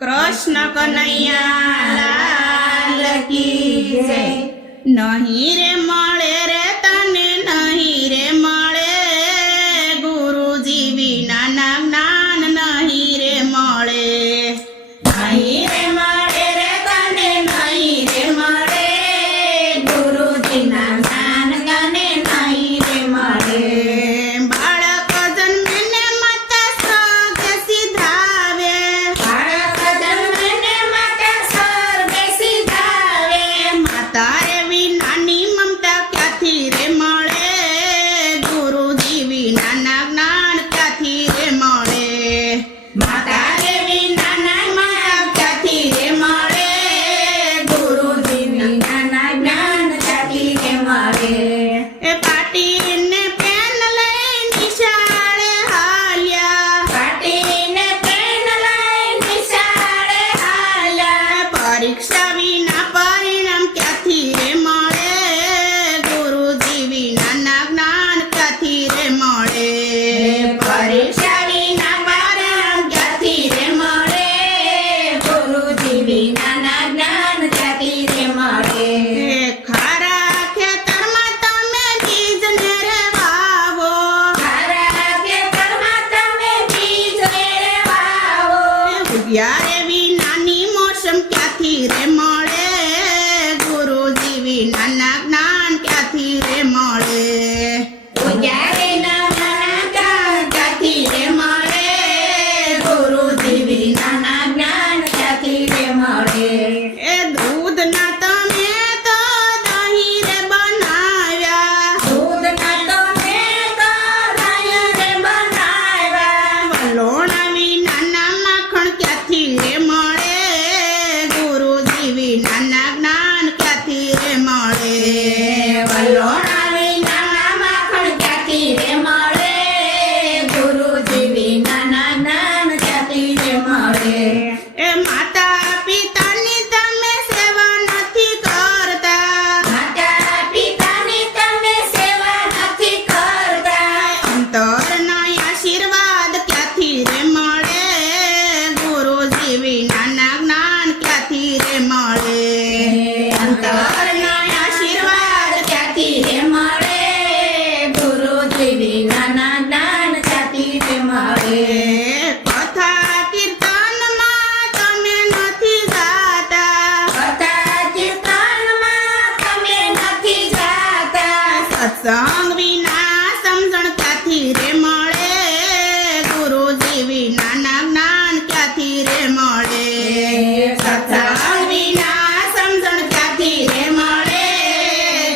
कृष्ण कन्हैया लाल की जय। नहीं रे मळे रे तने नहीं रे मळे, गुरुजी विना ना ज्ञान नहीं रे मळे। नहीं रे मळे रे तने नहीं रे मळे, गुरुजी ना ज्ञान गाने नहीं रे मळे। बाळक जन्मेने माता स्वर्गे सिधावे, बाळक जन्मेने माता स्वर्गे सिधावे। माता रे વિનાની મમતા ક્યાંથી રે મળે, ગુરુજી વિનાના જ્ઞાન ક્યાંથી રે મળે। માતા રે વિનાના મમતા ક્યાંથી રે મળે, ગુરુજી વિનાના જ્ઞાન ક્યાંથી રે મળે। એ પાટીને પેન લઈ નિશાળે હાલ્યા, પાટીને પેન લઈ નિશાળે હાલ્યા। પરીક્ષા વિના પરિણામ ક્યાંથી રે મળે, ગુરુજી વિનાના જ્ઞાન ક્યાંથી રે મળે। પરીક્ષા વિના પરિણામ ક્યાંથી રે મળે, ગુરુજી વિનાના જ્ઞાન ક્યાંથી રે મળે। ખારા ખેતરમાં તમે બીજને રે વાવો, ખારા ખેતરમાં તમે બીજને રે વાવો। ઉગિયારે વિનાની મોસમ ક્યાંથી રે મળે, ગુરુજી વિનાના જ્ઞાન ક્યાંથી રે મળે। ઉગિયારે વિનાના જ્ઞાન ક્યાંથી રે મળે, ગુરુજી વિનાના જ્ઞાન ક્યાંથી રે મળે। એ દૂધના તમે તો દહીં રે બનાવ્યા, દૂધના તમે તો દહીં રે બનાવ્યા। વલોણા વિનાના માખણ ક્યાંથી રે મળે, ગુરુજી વિનાના જ્ઞાન ક્યાંથી રે મળે। વલોણા વિનાના માખણ ક્યાંથી રે મળે, ગુરુજી વિનાના જ્ઞાન ક્યાંથી રે મળે। એ માતા પિતાની તમે સેવા નથી કરતા, માતા પિતાની તમે સેવા નથી કરતા। અંતરના આશીર્વાદ ક્યાંથી રે મળે, ગુરુજી વિનાના જ્ઞાન ક્યાંથી રે મળે। અંતરના આશીર્વાદ ક્યાંથી રે મળે, ગુરુજી વિનાના જ્ઞાન ક્યાંથી રે મળે। કથા કીર્તનમાં તમે નથી જાતા, કથા કીર્તનમાં તમે નથી જાતા। સત્સંગ વિના સમજણ ક્યાંથી રે મળે, ગુરુજી વિનાના જ્ઞાન ક્યાંથી રે મળે। સત્સંગ વિના સમજણ ક્યાંથી રે મળે,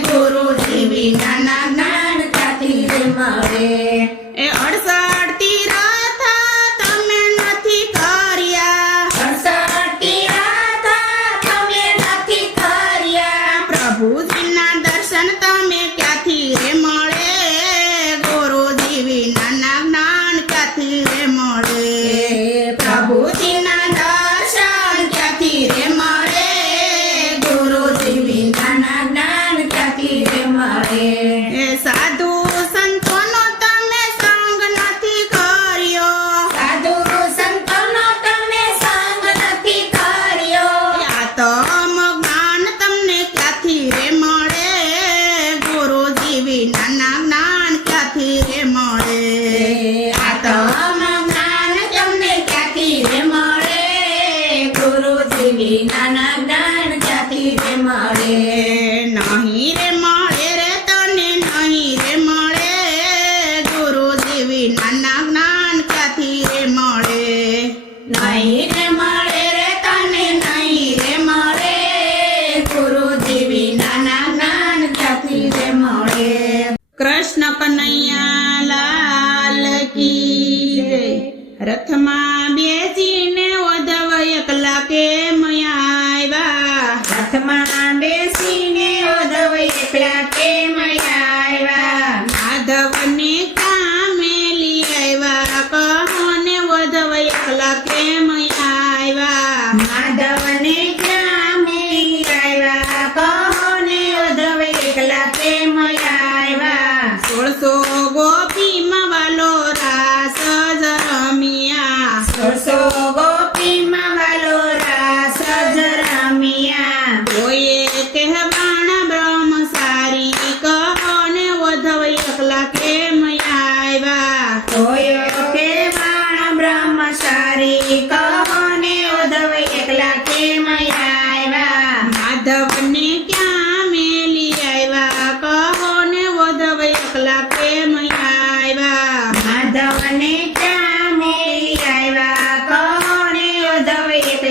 ગુરુજી વિનાના જ્ઞાન ક્યાંથી રે મળે। એ 68 તીરથ તમે નથી કર્યા, 68 તીરથ તમે નથી કર્યા। પ્રભુજીના દર્શન તમે ક્યાંથી રે મળે, ગુરુજી વિનાના જ્ઞાન ક્યાંથી રે મળે। પ્રભુજીના દર્શન ક્યાંથી રે મળે, ગુરુજી વિનાના જ્ઞાન ક્યાંથી રે મળે। એ સાધુ સંતોનો તમે સંગ નથી કર્યો, સાધુ સંતોનો તમે સંગ નથી કર્યો। આત્મ જ્ઞાન તમને ક્યાંથી રે મળે, ગુરુજી વિનાના જ્ઞાન ક્યાંથી રે મળે। આત્મ જ્ઞાન તમને ક્યાંથી રે મળે, ગુરુજી વિનાના જ્ઞાન ક્યાંથી રે મળે। નહીં રે મળે રે તને નહીં રે મળે, ગુરુજી વિનાના જ્ઞાન ક્યાંથી રે મળે। નહીં રે મળે રે તને નહીં રે મળે, ગુરુજી વિનાના જ્ઞાન ક્યાંથી રે મળે। કૃષ્ણ કનૈયા લાલ की जय। रथमा बेसीने उद्धव एकला केम आव्या, रथमा बेसीने उद्धव एकला केम आव्या। माधवने कामे लई आव्या, कहोने उद्धव एकला केम आव्या। माधवने कामे लई आव्या, कहोने उद्धव एकला केम आव्या। 1600 गोपी वालो रास ज रमिया,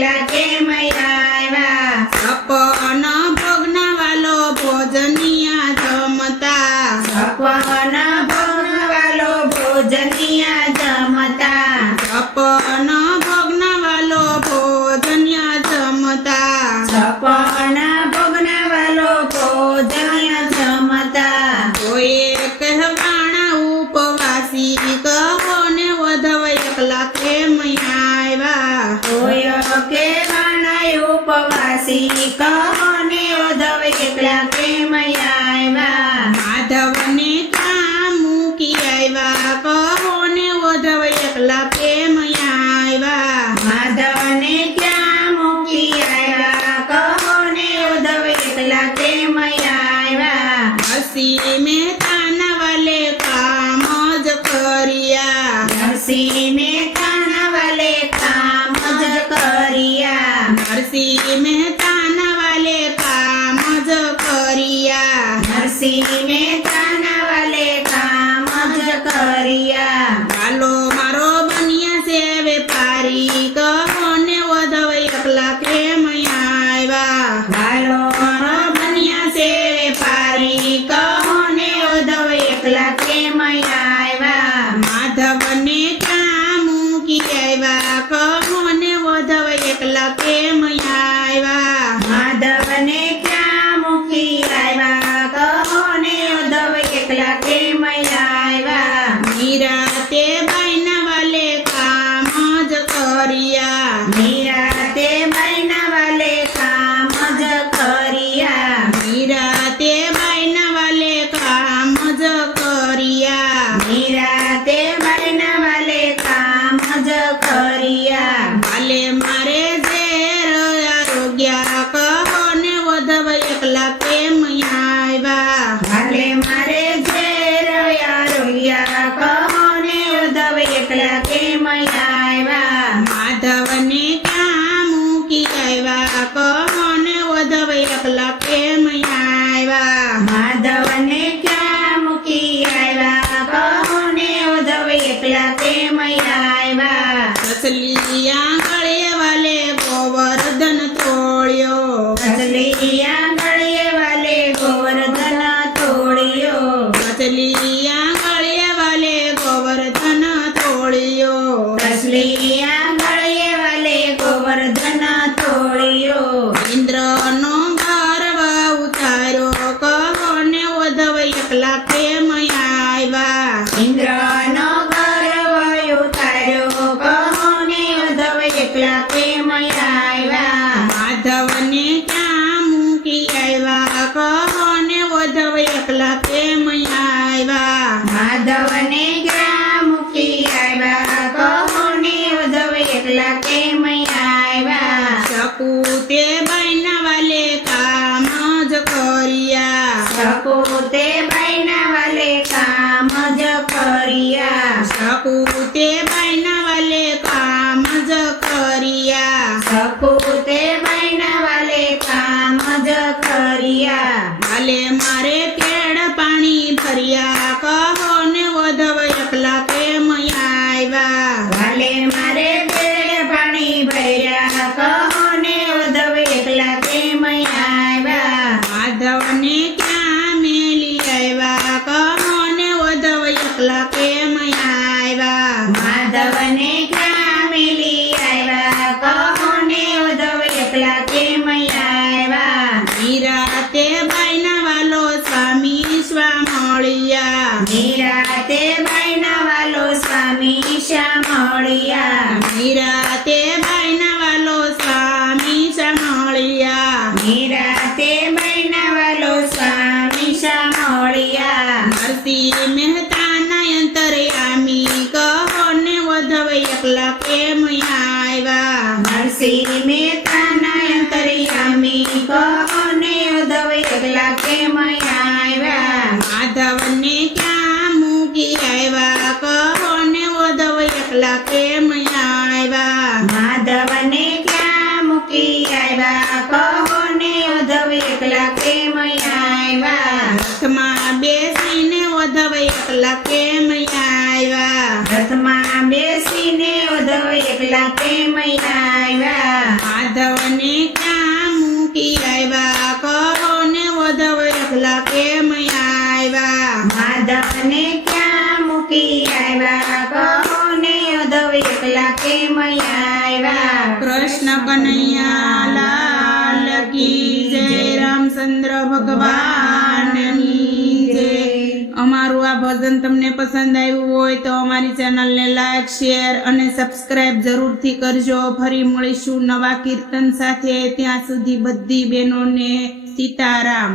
એકલા કેમ આવ્યા સપન ભોગના વાલો ભોજનિયા જમતા સપન ભોગના વાલો ભોજનિયા જમતા સપન ભોગના વાલો ભોજનિયા જમતા સપન ભોગના વાલો ભોજનિયા જમતા કોઈ કહેવાણા ઉપવાસી કહો ને વધવ એકલા કેમ આવ્યા કોઈ કહેવાણા ઉપવાસી કહો ને વધવ એકલા કેમ આવ્યા માધવને ક્યાં મૂકી આવ્યા કહો ને વધવ એકલા કેમ આવ્યા માધવને ક્યાં મૂકી આવ્યા કહો ને વધવ એકલા કેમ આવ્યા નરસિંહ મહેતાના વાલે કામ જ કર્યા નરસિંહ મહેતાના વાલે કામ જ કર્યા નરસિંહ મહેતાના વાલે કામ જ કર્યા નરસિંહ મહેતાના વાલે કામ જ કર્યા વાલો મારો બન્યા છે વેપારી કહો ને વધવ એકલા કેમ આવ્યા વાલો મારો બન્યા છે વેપારી કહો ને વધવ એકલા કેમ આવ્યા માધવને ક્યાં મૂકી આવ્યા કહો ને વધવ એકલા કેમ આવ્યા માધવને ક્યાં મૂકી આવ્યા કહો ને વધવ એકલા કેમ આવ્યા નિરાતે બાઈના વાલે કામ જ કર્યા નિરાતે બાઈના વાલે કામ જ કર્યા નિરાતે બાઈના વાલે કામ જ કર્યા નિરાતે બાઈના વાલે કામ જ કર્યા વાલે મારે ઝેર આરોગ્ય કહો ને વધવ એકલા કેમ આવ્યા વાલે મારે ઝેર આરોગ્ય કહો ને વધવ એકલા કેમ આવ્યા માધવને ક્યાં મૂકી આવ્યા કહો ને વધવ એકલા કેમ આવ્યા માધવને ક્યાં મૂકી આવ્યા કહો ને વધવ એકલા કેમ આવ્યા કસલિયા ગળે વાલે ગોવર્ધન તોડ્યો કસલિયા ગળે વાલે ગોવર્ધન તોડ્યો કસલિયા ગળે વાલે ગોવર્ધન તોડ્યો કસલિયા ગળે વાલે ગોવર્ધન તોડ્યો ઇન્દ્રનો ગર્વ ઉતાર્યો કહો ને વધવ એકલા કેમ આવ્યા ઇન્દ્રનો ગર્વ ઉતાર્યો કહો ને વધવ એકલા કેમ આવ્યા માધવને ક્યાં મૂકી આવ્યા કહો ને વધવ એકલા કેમ આવ્યા માધવને ક્યાં મૂકી આવ્યા કહો ને વધવ એકલા કેમ આવ્યા સકુતે બાઈના વાલે કામ જ કર્યા સકુતે બાઈના વાલે કામ જ કર્યા સકુતે બાઈના વાલે કામ જ કર્યા સકુતે બાઈના વાલે કામ જ કર્યા વાલે મારે કેળ પાણી ભર્યા કહો ને વધવ એકલા કેમ આવ્યા વાલે મારે કેળ પાણી ભર્યા કહો ને વધવ એકલા કેમ આવ્યા માધવને ક્યાં મેલી આવ્યા કહો ને વધવ એકલા કેમ આવ્યા માધવને ક્યાં મેલી આવ્યા કહો ને વધવ એકલા કેમ આવ્યા નિરાતે બાઈના વાલો સ્વામી મળ્યા નિરાતે બાઈના વાલો સ્વામી મળ્યા નિરાતે બાઈના વાલો સ્વામી મળ્યા નિરાતે બાઈના વાલો સ્વામી મળ્યા નરસિંહ મહેતાના અંતર્યામી કહો ને વધવ એકલા કેમ આવ્યા નરસિંહ મહેતાના અંતર્યામી કહો ને વધવ એકલા કેમ આવ્યા માધવને ક્યાં મૂકી આવ્યા કહો ને વધવ એકલા કેમ આવ્યા માધવને ક્યાં મૂકી આવ્યા કહો ને વધવ એકલા કેમ આવ્યા રથમાં બેસીને વધવ એકલા કેમ આવ્યા રથમાં બેસીને વધવ એકલા કેમ આવ્યા માધવને ક્યાં મૂકી આવ્યા કહો ને ઉદ્ધવ એકલા કેમ આવ્યા માધવને ક્યાં મૂકી આવ્યા કહો ને ઉદ્ધવ એકલા કેમ આવ્યા કૃષ્ણ કનૈયા લાલ કી જય રામચંદ્ર ભગવાનની જય અમારું આ ભજન તમને પસંદ આવ્યું હોય તો અમારી ચેનલને લાઈક શેર અને સબસ્ક્રાઇબ જરૂરથી કરજો ફરી મળીશું નવા કીર્તન સાથે ત્યાં સુધી બધી બહેનોને સીતારામ